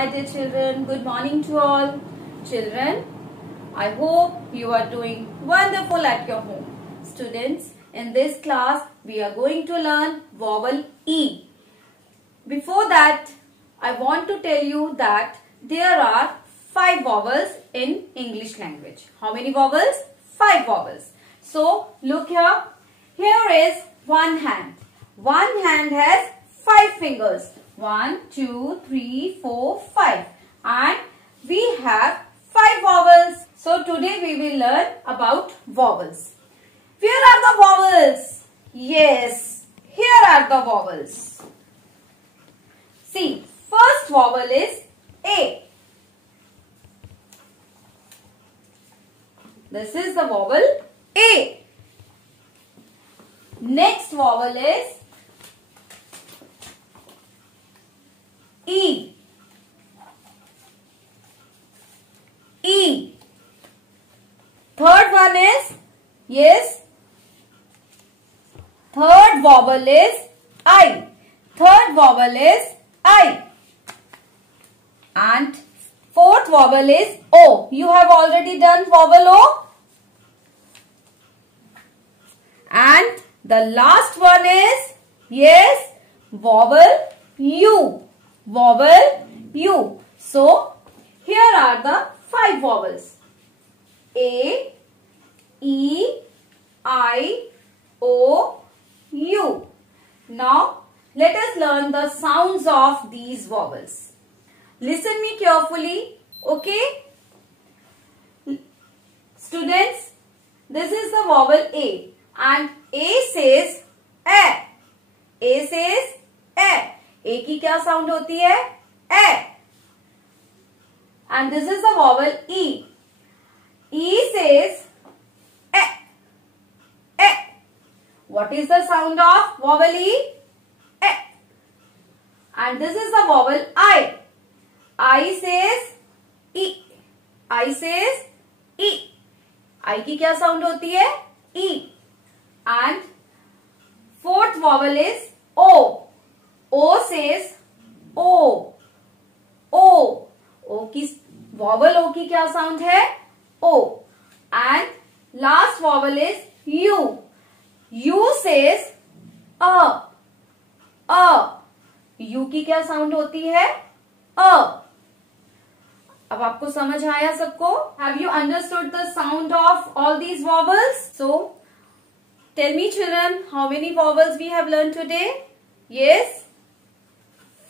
my dear children. Good morning to all. Children, I hope you are doing wonderful at your home. Students, in this class, we are going to learn vowel E. Before that, I want to tell you that there are 5 vowels in English language. How many vowels? 5 vowels. So, look here. Here is one hand. One hand has 5 fingers. 1, 2, 3, 4, 5. And we have 5 vowels. So, today we will learn about vowels. Where are the vowels? Yes, here are the vowels. See, first vowel is A. This is the vowel A. Next vowel is E. E. Third one is, yes, third vowel is I. Third vowel is I. And fourth vowel is O. You have already done vowel O. And the last one is, yes, vowel U. Vowel U. So, here are the 5 vowels. A, E, I, O, U. Now, let us learn the sounds of these vowels. Listen me carefully, okay? Students, this is the vowel A. And A says A. A says A. A की क्या sound होती है? A. And this is the vowel E. E says A. A. What is the sound of vowel E? A. And this is the vowel I. I says E. I says E. I की क्या sound होती है? E. And fourth vowel is O. O says O. O. O की vowel O की क्या sound है? O. And last vowel is U. U says A. A. U की क्या sound होती है? A. अब आपको समझ आया सबको? Have you understood the sound of all these vowels? So, tell me children, how many vowels we have learned today? Yes?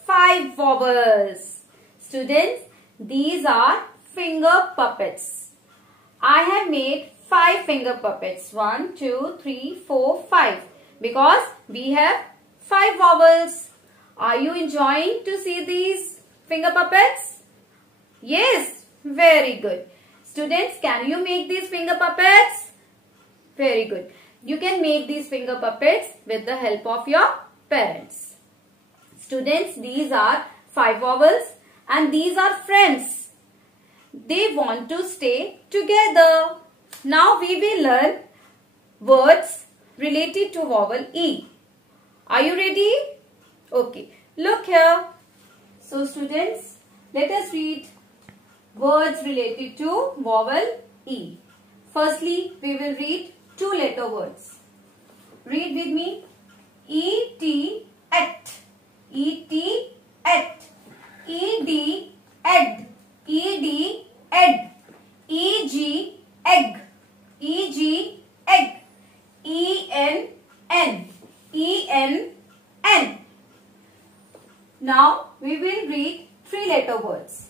5 vowels. Students, these are finger puppets. I have made 5 finger puppets. 1, 2, 3, 4, 5. Because we have 5 vowels. Are you enjoying to see these finger puppets? Yes, very good. Students, can you make these finger puppets? Very good. You can make these finger puppets with the help of your parents. Students, these are 5 vowels and these are friends. They want to stay together. Now we will learn words related to vowel E. Are you ready? Okay. Look here. So students, let us read words related to vowel E. Firstly, we will read 2-letter words. Read with me. E-T, et. E-T, et. E-D, ed. E-D, ed. E-G, egg. E-G, egg. E-N, n. E-N, n. Now, we will read 3-letter words.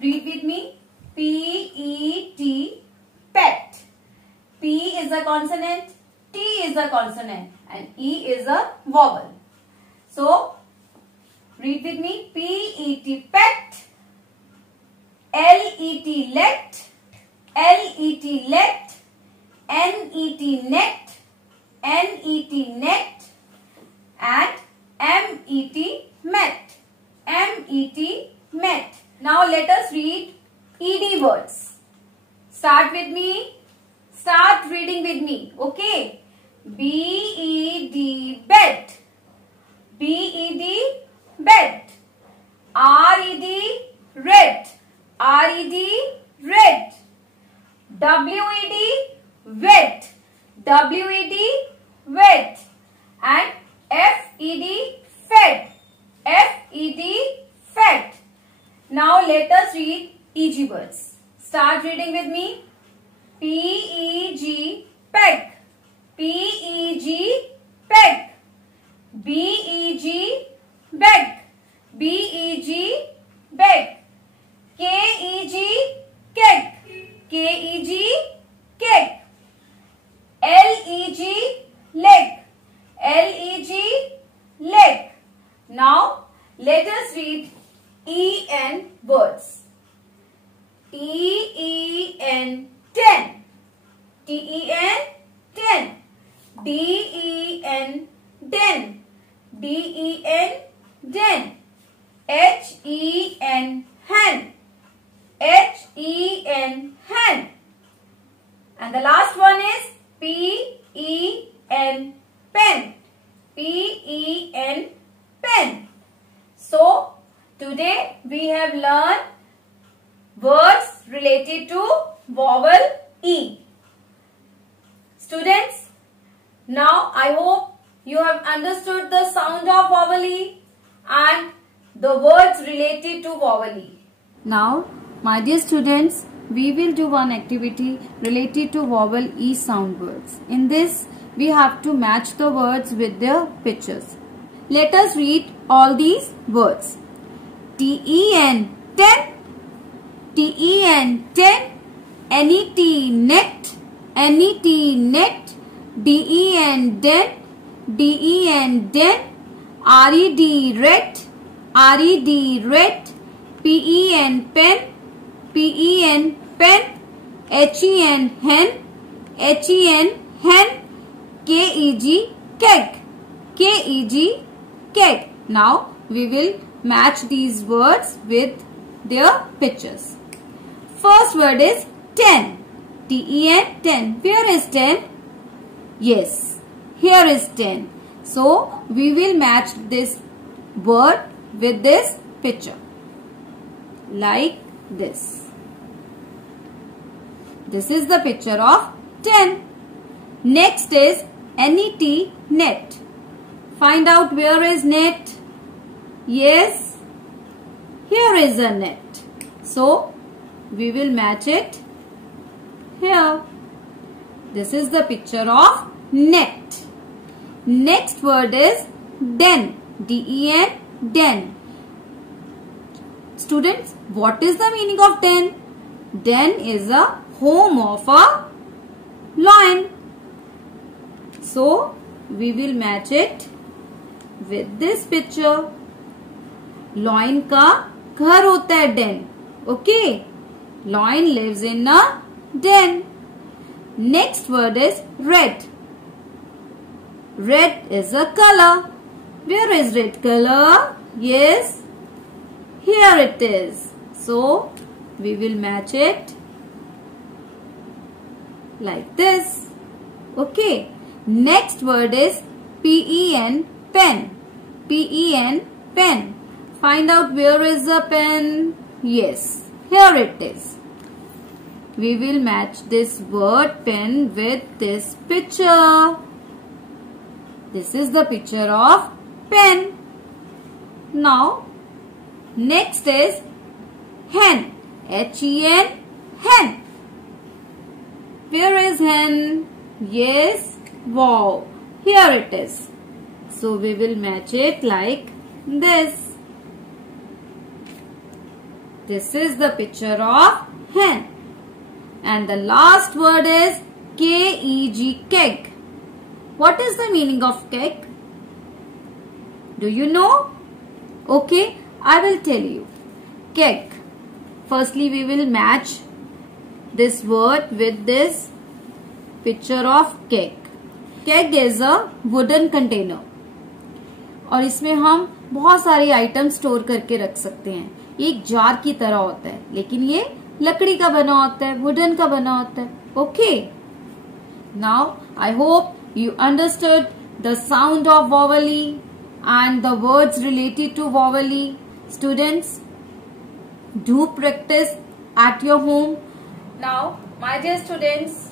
Read with me. P-E-T, pet. P is a consonant, T is a consonant and E is a vowel. So, read with me. P-E-T, pet. L-E-T, let. L-E-T, let. N-E-T, net. N-E-T, net. And M-E-T, met. M-E-T, met. Now, let us read ED words. Start with me. Start reading with me. Okay. B-E-D, bed. B-E-D, bed. R R-E-D, red. R-E-D, red. W-E-D, wet. W-E-D, wet. And F-E-D, fed. F-E-D, fed. Now let us read EG words. Start reading with me. P-E-G, peg. P-E-G, peg. B-E-G, beg. B-E-G, beg. K-E-G, keg. K-E-G, keg. L-E-G, leg. L-E-G, leg. Now let us read E-N words. T-E-N, ten. T-E-N, ten. D-E-N, den. D-E-N, den. H-E-N, hen. H-E-N, hen. And the last one is P-E-N, pen. P-E-N, pen. So, today we have learned words related to vowel E. Students, now I hope you have understood the sound of vowel E and the words related to vowel E. Now, my dear students, we will do one activity related to vowel E sound words. In this, we have to match the words with their pictures. Let us read all these words. T-E-N, ten. T-E-N, ten. N-E-T, net. N-E-T, net. D-E-N, den. D-E-N, den. R-E-D, red. R-E-D, red. P-E-N, pen. P-E-N, pen. H-E-N, hen. H-E-N, hen. K-E-G, keg. K-E-G, keg. Now we will match these words with their pictures. First word is ten. T-E-N, ten. Where is ten? Yes, here is ten. So we will match this word with this picture. Like this. This is the picture of ten. Next is N-E-T, net. Find out where is net. Yes, here is a net. So, we will match it here. This is the picture of net. Next word is den. D-E-N, den. Students, what is the meaning of den? Den is a home of a lion. So, we will match it with this picture. Lion का घर होता है den. Okay. Lion lives in a den. Next word is red. Red is a color. Where is red color? Yes. Here it is. So, we will match it like this. Okay. Next word is P-E-N, pen. P-E-N, pen. Find out where is the pen. Yes, here it is. We will match this word pen with this picture. This is the picture of pen. Now, next is hen. H-E-N, hen. Where is hen? Yes, wow. Here it is. So, we will match it like this. This is the picture of hen. And the last word is K-E-G, keg. What is the meaning of keg? Do you know? Okay, I will tell you. Keg. Firstly, we will match this word with this picture of keg. Keg is a wooden container. और इसमें हम बहुत सारे item store करके रख सकते हैं. एक जार की तरह होता है, लेकिन ये लकड़ी का बना होता है, वुडन का बना होता है. Okay. Now I hope you understood the sound of vowel E and the words related to vowel E. Students, Do practice at your home. Now, my dear students,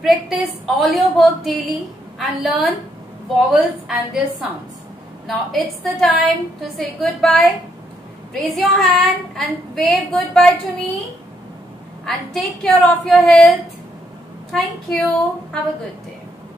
practice all your work daily and learn vowels and their sounds. Now, it's the time to say goodbye. Raise your hand and wave goodbye to me. And take care of your health. Thank you. Have a good day.